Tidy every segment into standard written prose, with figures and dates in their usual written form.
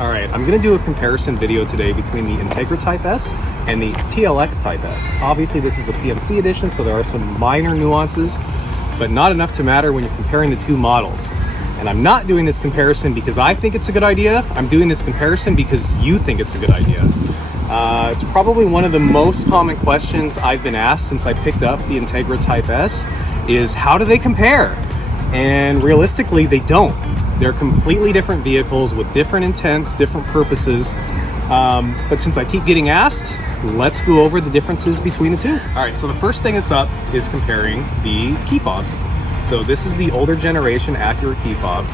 All right, I'm gonna do a comparison video today between the Integra Type S and the TLX Type S. Obviously, this is a PMC edition, so there are some minor nuances, but not enough to matter when you're comparing the two models. And I'm not doing this comparison because I think it's a good idea. I'm doing this comparison because you think it's a good idea. It's probably one of the most common questions I've been asked since I picked up the Integra Type S is how do they compare? And realistically, they don't. They're completely different vehicles with different intents, different purposes. But since I keep getting asked, let's go over the differences between the two. All right, so the first thing that's up is comparing the key fobs. So this is the older generation accurate key fob.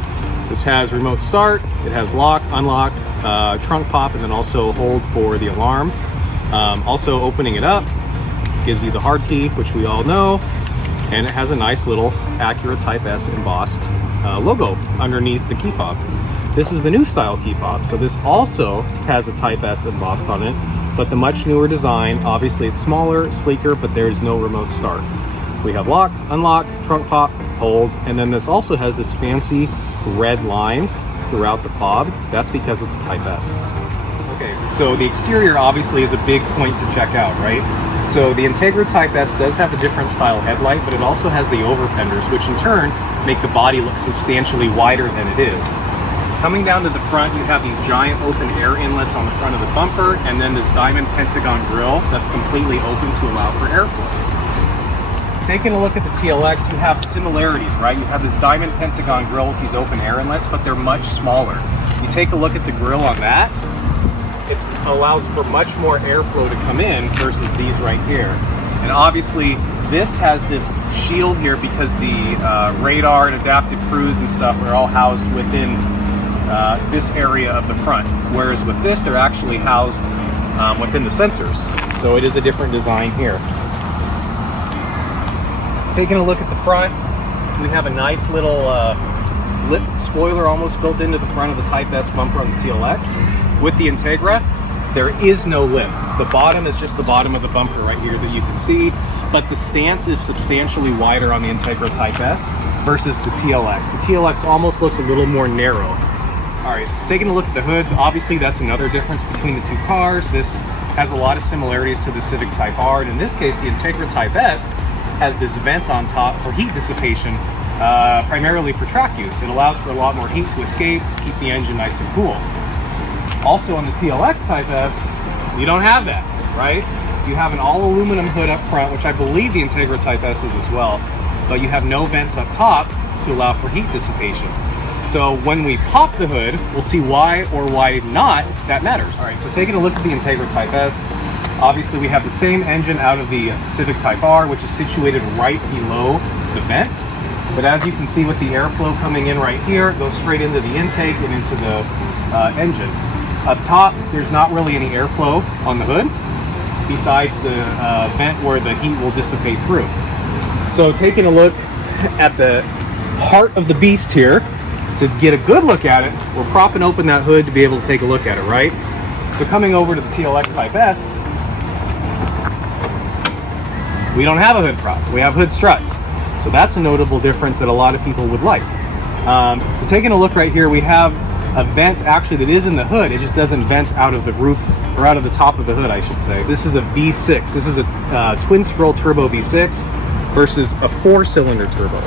This has remote start, it has lock, unlock, trunk pop, and then also hold for the alarm. Also opening it up gives you the hard key, which we all know, and it has a nice little Acura Type S embossed logo underneath the key fob. This is the new style key fob, so this also has a Type S embossed on it, but the much newer design. Obviously it's smaller, sleeker, but there's no remote start. We have lock, unlock, trunk pop, hold, and then this also has this fancy red line throughout the fob. That's because it's a Type S. Okay, so the exterior obviously is a big point to check out, right? So the Integra Type S does have a different style headlight, but it also has the over fenders, which in turn make the body look substantially wider than it is. Coming down to the front, you have these giant open air inlets on the front of the bumper, and then this diamond pentagon grille that's completely open to allow for airflow. Taking a look at the TLX, you have similarities, right? You have this diamond pentagon grille with these open air inlets, but they're much smaller. You take a look at the grille on that, it allows for much more airflow to come in versus these right here. And obviously, this has this shield here because the radar and adaptive cruise and stuff are all housed within this area of the front. Whereas with this, they're actually housed within the sensors. So it is a different design here. Taking a look at the front, we have a nice little lip spoiler almost built into the front of the Type S bumper on the TLX. With the Integra, there is no lip. The bottom is just the bottom of the bumper right here that you can see, but the stance is substantially wider on the Integra Type S versus the TLX. The TLX almost looks a little more narrow. All right, so taking a look at the hoods, obviously that's another difference between the two cars. This has a lot of similarities to the Civic Type R, and in this case, the Integra Type S has this vent on top for heat dissipation, primarily for track use. It allows for a lot more heat to escape to keep the engine nice and cool. Also on the TLX Type S, you don't have that, right? You have an all aluminum hood up front, which I believe the Integra Type S is as well, but you have no vents up top to allow for heat dissipation. So when we pop the hood, we'll see why or why not that matters. All right, so taking a look at the Integra Type S, obviously we have the same engine out of the Civic Type R, which is situated right below the vent. But as you can see with the airflow coming in right here, it goes straight into the intake and into the engine. Up top, there's not really any airflow on the hood, besides the vent where the heat will dissipate through. So taking a look at the heart of the beast here, to get a good look at it, we're propping open that hood to be able to take a look at it, right? So coming over to the TLX Type S, we don't have a hood prop, we have hood struts. So that's a notable difference that a lot of people would like. So taking a look right here, we have a vent actually that is in the hood, it just doesn't vent out of the roof, or out of the top of the hood, I should say. This is a V6, this is a twin scroll turbo V6 versus a 4-cylinder turbo.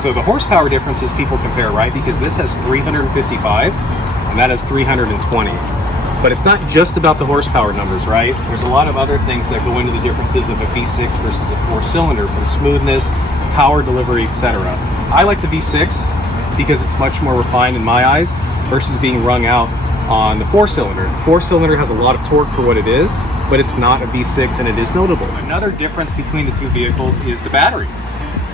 So the horsepower differences people compare, right? Because this has 355 and that has 320. But it's not just about the horsepower numbers, right? There's a lot of other things that go into the differences of a V6 versus a 4-cylinder, from smoothness, power delivery, etc. I like the V6 because it's much more refined in my eyes versus being wrung out on the 4-cylinder. The 4-cylinder has a lot of torque for what it is, but it's not a V6 and it is notable. Another difference between the two vehicles is the battery.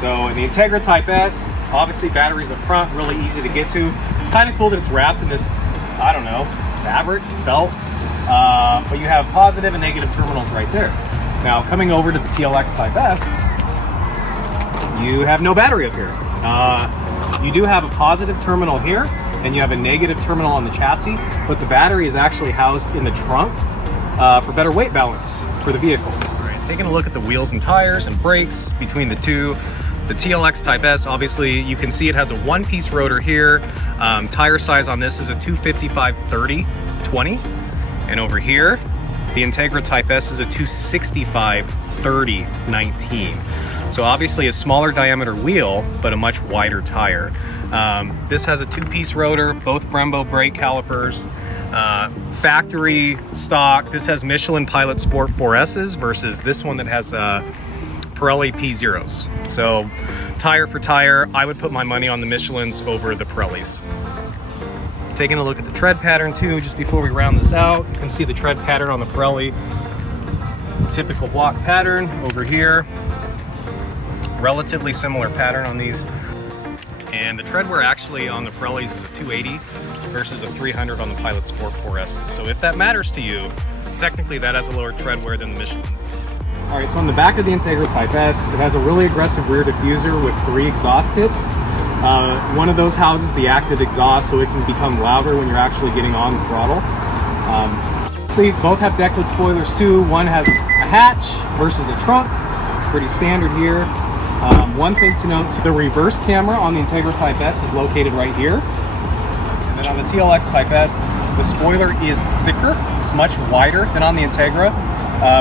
So in the Integra Type S, obviously batteries up front, really easy to get to. It's kind of cool that it's wrapped in this, I don't know, fabric, felt, but you have positive and negative terminals right there. Now coming over to the TLX Type S, you have no battery up here. You do have a positive terminal here, and you have a negative terminal on the chassis, but the battery is actually housed in the trunk for better weight balance for the vehicle. All right, taking a look at the wheels and tires and brakes between the two. The TLX Type S, obviously, you can see it has a one-piece rotor here. Tire size on this is a 255/30/20, and over here, the Integra Type S is a 265/30/19. So obviously a smaller diameter wheel, but a much wider tire. This has a two-piece rotor, both Brembo brake calipers, factory stock. This has Michelin Pilot Sport 4S's versus this one that has Pirelli P0s. So tire for tire, I would put my money on the Michelins over the Pirellis. Taking a look at the tread pattern too, just before we round this out, you can see the tread pattern on the Pirelli. Typical block pattern over here. Relatively similar pattern on these. And the tread wear actually on the Pirellis is a 280 versus a 300 on the Pilot Sport 4S. So if that matters to you, technically that has a lower tread wear than the Michelin. All right, so on the back of the Integra Type S, it has a really aggressive rear diffuser with 3 exhaust tips. One of those houses the active exhaust, so it can become louder when you're actually getting on the throttle. See, both have decklit spoilers too. One has a hatch versus a trunk, pretty standard here. One thing to note, the reverse camera on the Integra Type S is located right here. And then on the TLX Type S, the spoiler is thicker. It's much wider than on the Integra.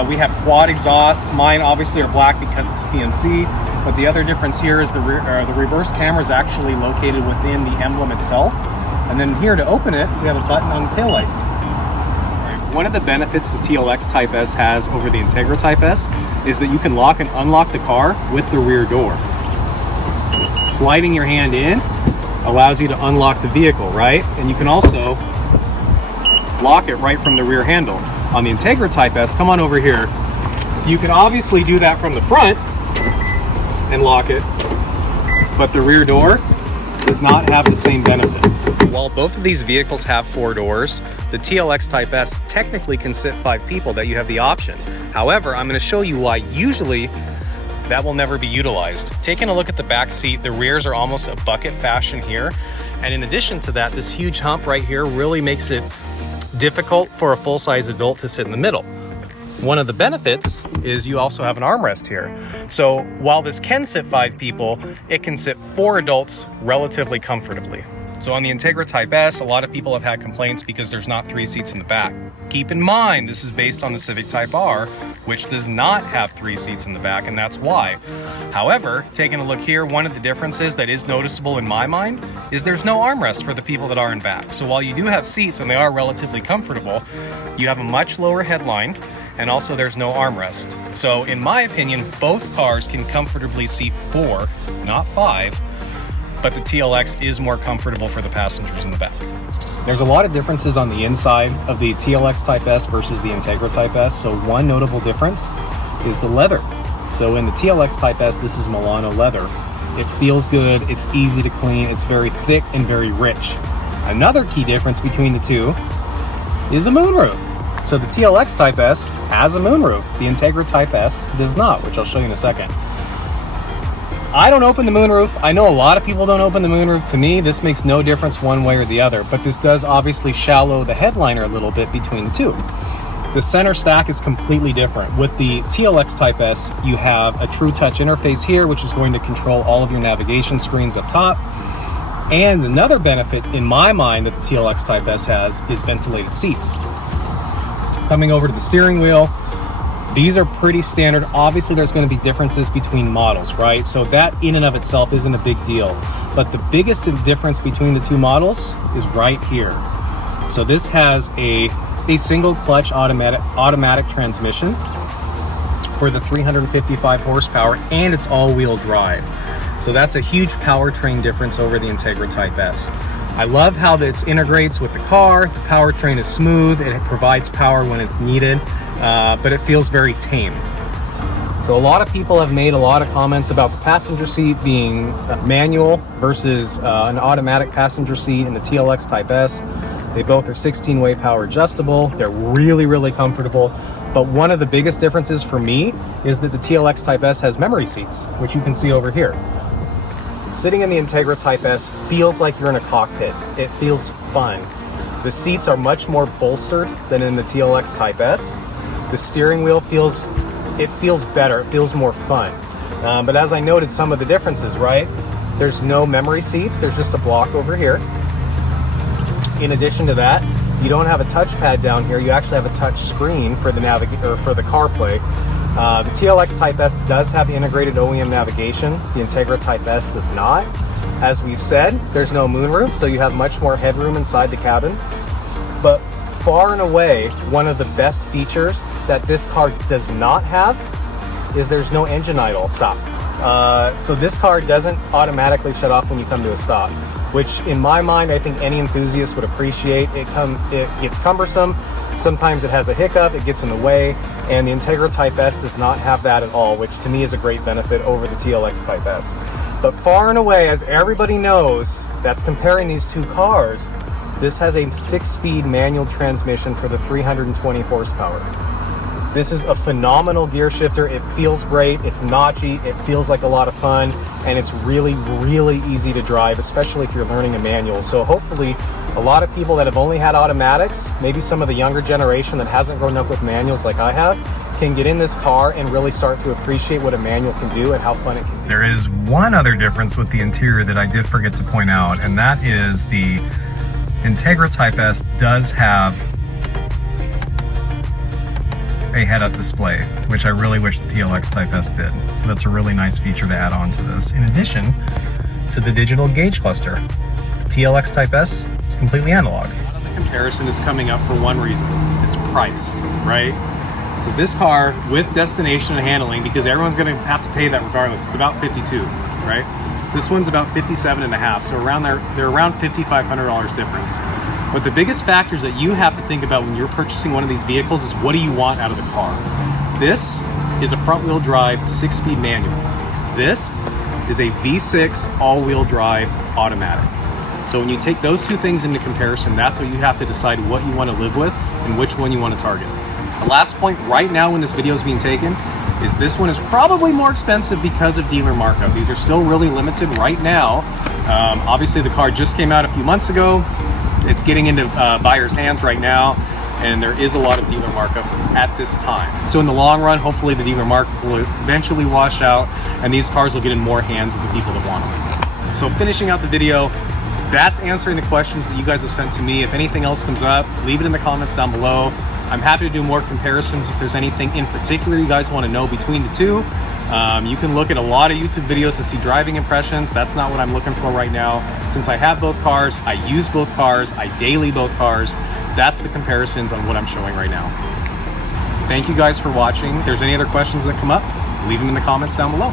We have quad exhaust. Mine obviously are black because it's a PMC, but the other difference here is the reverse camera is actually located within the emblem itself. And then here to open it, we have a button on the taillight. One of the benefits the TLX Type S has over the Integra Type S is that you can lock and unlock the car with the rear door. Sliding your hand in allows you to unlock the vehicle, right? And you can also lock it right from the rear handle. On the Integra Type S, come on over here, you can obviously do that from the front and lock it, but the rear door does not have the same benefit. While both of these vehicles have 4 doors, the TLX Type S technically can sit 5 people, that you have the option. However, I'm going to show you why usually that will never be utilized. Taking a look at the back seat, the rears are almost a bucket fashion here. And in addition to that, this huge hump right here really makes it difficult for a full-size adult to sit in the middle. One of the benefits is you also have an armrest here. So while this can sit 5 people, it can sit 4 adults relatively comfortably. So on the Integra Type S, a lot of people have had complaints because there's not 3 seats in the back. Keep in mind, this is based on the Civic Type R, which does not have 3 seats in the back, and that's why. However, taking a look here, one of the differences that is noticeable in my mind is there's no armrest for the people that are in back. So while you do have seats and they are relatively comfortable, you have a much lower headline, and also there's no armrest. So in my opinion, both cars can comfortably seat 4, not 5, but the TLX is more comfortable for the passengers in the back. There's a lot of differences on the inside of the TLX Type S versus the Integra Type S. So one notable difference is the leather. So in the TLX Type S, this is Milano leather. It feels good, it's easy to clean, it's very thick and very rich. Another key difference between the two is a moonroof. So the TLX Type S has a moonroof. The Integra Type S does not, which I'll show you in a second. I don't open the moonroof. I know a lot of people don't open the moonroof. To me, this makes no difference one way or the other, but this does obviously shallow the headliner a little bit between the two. The center stack is completely different. With the TLX Type S, you have a true touch interface here, which is going to control all of your navigation screens up top. And another benefit in my mind that the TLX Type S has is ventilated seats. Coming over to the steering wheel, these are pretty standard. Obviously, there's going to be differences between models, right? So that in and of itself isn't a big deal. But the biggest difference between the two models is right here. So this has a single clutch automatic transmission for the 355 horsepower, and it's all-wheel drive. So that's a huge powertrain difference over the Integra Type S. I love how this integrates with the car. The powertrain is smooth, and it provides power when it's needed. But it feels very tame. So a lot of people have made a lot of comments about the passenger seat being manual versus an automatic passenger seat in the TLX Type S. They both are 16-way power adjustable. They're really, really comfortable. But one of the biggest differences for me is that the TLX Type S has memory seats, which you can see over here. Sitting in the Integra Type S feels like you're in a cockpit. It feels fun. The seats are much more bolstered than in the TLX Type S. The steering wheel feels better, it feels more fun. But as I noted some of the differences, right? There's no memory seats, there's just a block over here. In addition to that, you don't have a touchpad down here. You actually have a touch screen for the CarPlay. The TLX Type S does have integrated OEM navigation. The Integra Type S does not. As we've said, there's no moonroof, so you have much more headroom inside the cabin. But far and away, one of the best features that this car does not have is there's no engine idle stop. So this car doesn't automatically shut off when you come to a stop, which in my mind, I think any enthusiast would appreciate. It gets cumbersome. Sometimes it has a hiccup, it gets in the way, and the Integra Type S does not have that at all, which to me is a great benefit over the TLX Type S. But far and away, as everybody knows that's comparing these two cars, this has a 6-speed manual transmission for the 320 horsepower. This is a phenomenal gear shifter. It feels great, it's notchy, it feels like a lot of fun, and it's really, really easy to drive, especially if you're learning a manual. So hopefully, a lot of people that have only had automatics, maybe some of the younger generation that hasn't grown up with manuals like I have, can get in this car and really start to appreciate what a manual can do and how fun it can be. There is one other difference with the interior that I did forget to point out, and that is the Integra Type S does have a head-up display, which I really wish the TLX Type S did. So that's a really nice feature to add on to this. In addition to the digital gauge cluster, the TLX Type S is completely analog. A lot of the comparison is coming up for one reason. It's price, right? So this car with destination and handling, because everyone's gonna have to pay that regardless, it's about $52, right? This one's about $57.5, so around there, they're around $5,500 difference. But the biggest factors that you have to think about when you're purchasing one of these vehicles is what do you want out of the car? This is a front-wheel drive 6-speed manual. This is a V6 all-wheel drive automatic. So when you take those two things into comparison, that's what you have to decide what you want to live with and which one you want to target. The last point right now when this video is being taken is this one is probably more expensive because of dealer markup. These are still really limited right now. Obviously the car just came out a few months ago. It's getting into buyers' hands right now, and there is a lot of dealer markup at this time. So in the long run, hopefully the dealer markup will eventually wash out and these cars will get in more hands of the people that want them. So finishing out the video, that's answering the questions that you guys have sent to me. If anything else comes up, leave it in the comments down below. I'm happy to do more comparisons if there's anything in particular you guys want to know between the two. You can look at a lot of YouTube videos to see driving impressions. That's not what I'm looking for right now. Since I have both cars, I use both cars, I daily both cars, that's the comparisons on what I'm showing right now. Thank you guys for watching. If there's any other questions that come up, leave them in the comments down below.